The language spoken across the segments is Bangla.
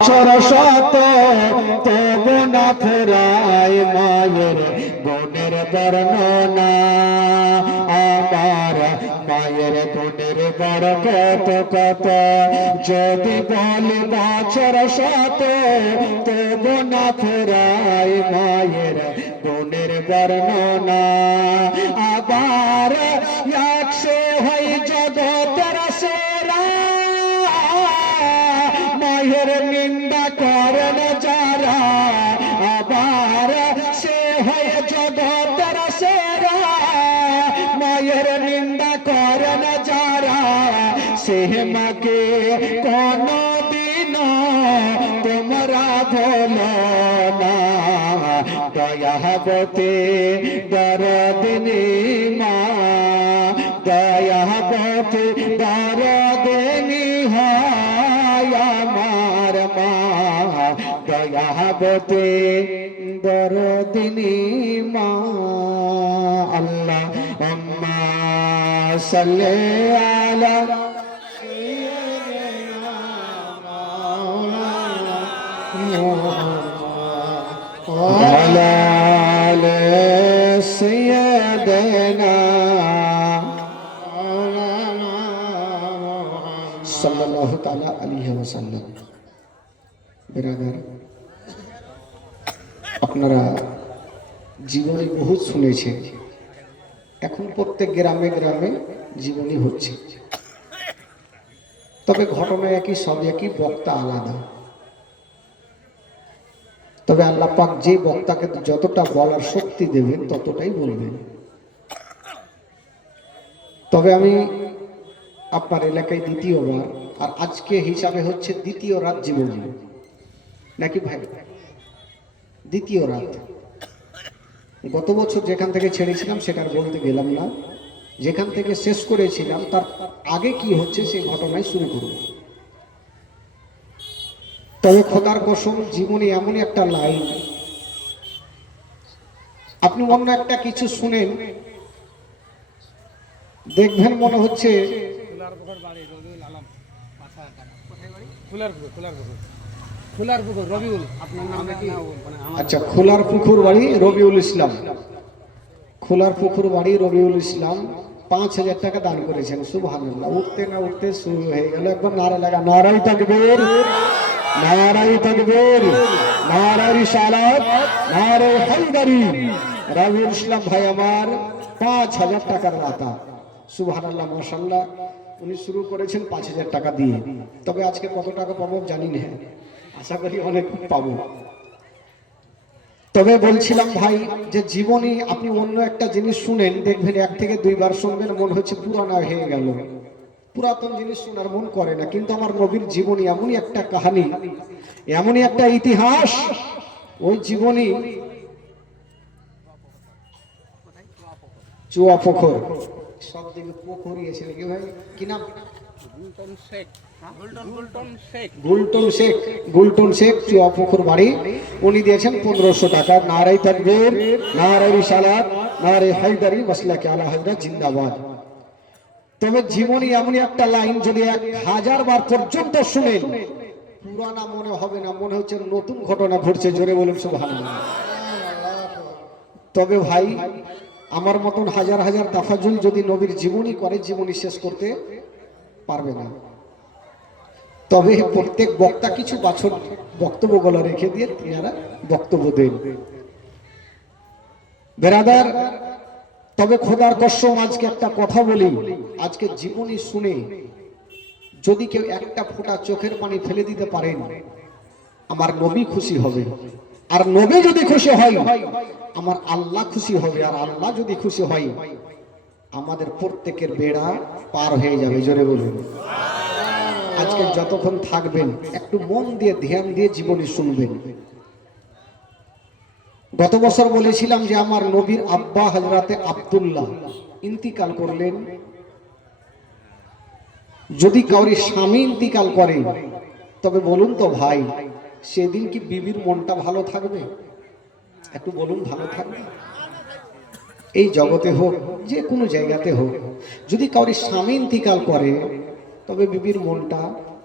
সরসত তবু না ফেরায় মায়ের গুণের বর্ণনা। আমার মায়ের গুণের বড় কত কত, যদি বলি বছর শত তবু না ফেরায় মায়ের গুণের বর্ণনা। আবার একশো হয় জগতের সেরা, মায়ের নিন্দা করেন যারা, আবার সে হয় জগতের সেরা। মায়ের নিন্দা করেন যারা, সে মাকে কোনদিন তোমরা ভুলো না। দয়াবতী দরদিনী মা, দয়াবতী দরদিনী হয় আমার মা, দয়াবতী দরদিনী মা। আল্লাহ আম্মা সাল্লি আলা وعلى آل سيدنا সাল্লাল্লাহু তাআলা আলাইহি ওয়াসাল্লাম। বিরাদার, আপনারা জীবনী বহুত শুনেছেন, এখন প্রত্যেক গ্রামে গ্রামে জীবনী হচ্ছে, তবে ঘটনা একই, সব একই, বক্তা আলাদা। তবে আল্লাহ পাক যে বক্তাকে যতটা বলার শক্তি দেবেন ততটাই বলবেন। তবে আমি আপনার এলাকায় দ্বিতীয়বার, আর আজকে হিসাবে হচ্ছে দ্বিতীয় রাত জীবনী, নাকি ভাই? দ্বিতীয় রাত। গত বছর যেখান থেকে ছেড়েছিলাম সেটা বলতে গেলাম না, যেখান থেকে শেষ করেছিলাম তার আগে কি হচ্ছে সেই ঘটনায় শুরু করব। তবে খোদার কসম, জীবনে এমনই একটা লাইন, আপনি অন্য একটা কিছু শুনেন দেখবেন মনে হচ্ছে আচ্ছা, খোলার পুকুর বাড়ি রবিউল ইসলাম, খোলার পুকুর বাড়ি রবিউল ইসলাম ৫,০০০ টাকা দান করেছেন। সুবহানাল্লাহ। উঠতে না উঠতে শুরু হয়ে গেল, একবার নারা লাগা, নারাই তাকবীর, নারাই তাকবীর, নারাই রিসালাত, নারাই হায়দারি। রবিউল ইসলাম ভাই আমার ৫,০০০ টাকার দাতা। সুবহানাল্লাহ, মাশাআল্লাহ। উনি শুরু করেছেন ৫,০০০ টাকা দিয়ে। তবে আজকে কত টাকা পাবো জানি না, আশা করি অনেক পাবো। তবে বলছিলাম ভাই, যে জীবনী আপনি অন্য একটা জিনিস শুনেন, দেখবেন ১ থেকে ২ বার শুনবেন মনে হচ্ছে পুরানা হয়ে গেল, পুরাতন জিনিস শোনার মন করে না। কিন্তু আমার নবীর জীবনী এমনই একটা কাহিনী, এমনই একটা ইতিহাস, ওই জীবনী চুয়া পুকুর, সব দিকে পুকুরই আছে নাকি ভাই? কি নাম? গুলটন শেখ, চুয়া পুকুর বাড়ি। উনি দিয়েছেন ১৫০০ টাকা। নারাই তাকবীর, নারাই রিসালাত, নারাই হায়দারি, মাসলাকে আলা হযরত জিন্দাবাদ। তবে জীবনী এমনই একটা লাইন, যদি ১০০০ বার পর্যন্ত শুনেন পুরানা মনে হবে না, মনে হচ্ছে নতুন ঘটনা ঘটছে। জোরে বলুন সুবহানাল্লাহ। তবে ভাই, আমার মতন হাজার হাজার তাফাজুল যদি নবীর জীবনী করে, জীবনী শেষ করতে পারবে না। তবে প্রত্যেক বক্তা কিছু বছর বক্তব্যগুলো রেখে দিয়ে তিনারা বক্তব্য দেন। বেরাদার, তবে খোদার কসম আজকে একটা কথা বলি, আজকে জীবনী শুনে যদি কেউ একটা ফোঁটা চোখের পানি ফেলে দিতে পারেন, আমার নবী খুশি হবে। আর নবী যদি খুশি হয়, আমার আল্লাহ খুশি হবে। আর আল্লাহ যদি খুশি হয়, আমাদের প্রত্যেকের বেড়া পার হয়ে যাবে। জোরে বলুন। আজকে যতক্ষণ থাকবেন একটু মন দিয়ে ধ্যান দিয়ে জীবনী শুনবেন। গত বছর বলেছিলাম যে আমার নবীর আব্বা হযরতে আব্দুল্লাহ ইন্তিকাল করলেন। যদি কাউরি স্বামী ইন্তিকাল করে, তবে বলুন তো ভাই, সেদিন কি বিবির মনটা ভালো থাকবে? একটু বলুন, ভালো থাকবে? এই জগতে হোক, যে কোনো জায়গাতে হোক, যদি কাউরি স্বামী ইন্তিকাল করে, তবে বিবির মনটা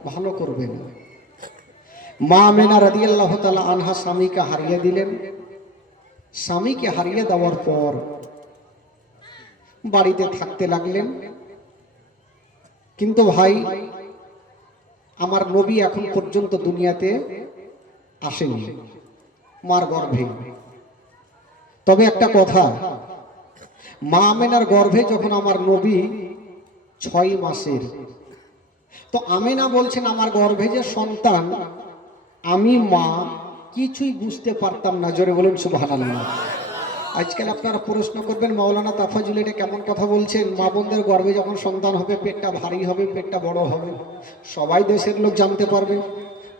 ভালো করবে না। মা আমেনা রাদিয়াল্লাহু তাআলা আনহা স্বামীকে হারিয়ে দিলেন। স্বামীকে হারিয়ে দেওয়ার পর বাড়িতে থাকতে লাগলেন। কিন্তু ভাই, আমার নবী এখন পর্যন্ত দুনিয়াতে আসেনি, মার গর্ভে। তবে একটা কথা, মা আমেনার গর্ভে যখন আমার নবী 6 মাসের, তো আমেনা বলছেন আমার গর্ভে যে সন্তান, আমি মা কিছুই বুঝতে পারতাম না। জোরে বলুন সুবহানাল্লাহ। আজকাল আপনারা প্রশ্ন করবেন, মাওলানা তাফাজুল এটা কেমন কথা বলছেন? মা বোনদের গর্ভে যখন সন্তান হবে পেটটা ভারী হবে, পেটটা বড় হবে, সবাই দেশের লোক জানতে পারবে।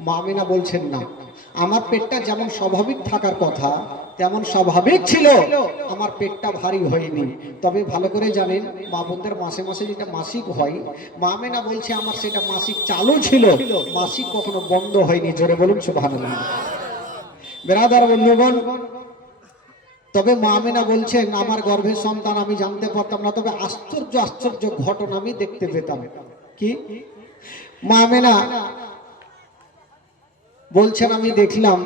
মা আমেনা বলছেন না, আমার পেটটা যেমন স্বাভাবিক থাকার কথা তেমন স্বাভাবিক ছিল, আমার পেটটা ভারী হয়নি। তবে ভালো করে জানেন, মা বোনদের মাসে মাসে যেটা মাসিক হয়, মা আমেনা বলছে আমার সেটা মাসিক চালু ছিল, মাসিক কখনো বন্ধ হয়নি। জোরে বলুন সুবহানাল্লাহ। বেরাদার বন্ধুগণ, তবে মা আমেনা বলছেন আমার গর্ভের সন্তান আমি জানতে পারতাম না, তবে আশ্চর্য আশ্চর্য ঘটনা আমি দেখতে পেতাম। কি? মা আমেনা বলছেন আমি দেখলাম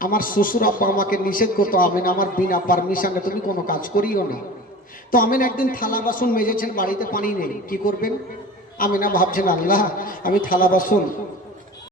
আমার শ্বশুর আব্বা আমাকে নিষেধ করতো, আমেনা আমার বিনা পারমিশনে তুমি কোনো কাজ করিও না। তো আমেনা একদিন থালা বাসন মেজেছেন, বাড়িতে পানি নেই, কি করবেন? আমেনা ভাবছেন আল্লাহ, আমি থালা বাসন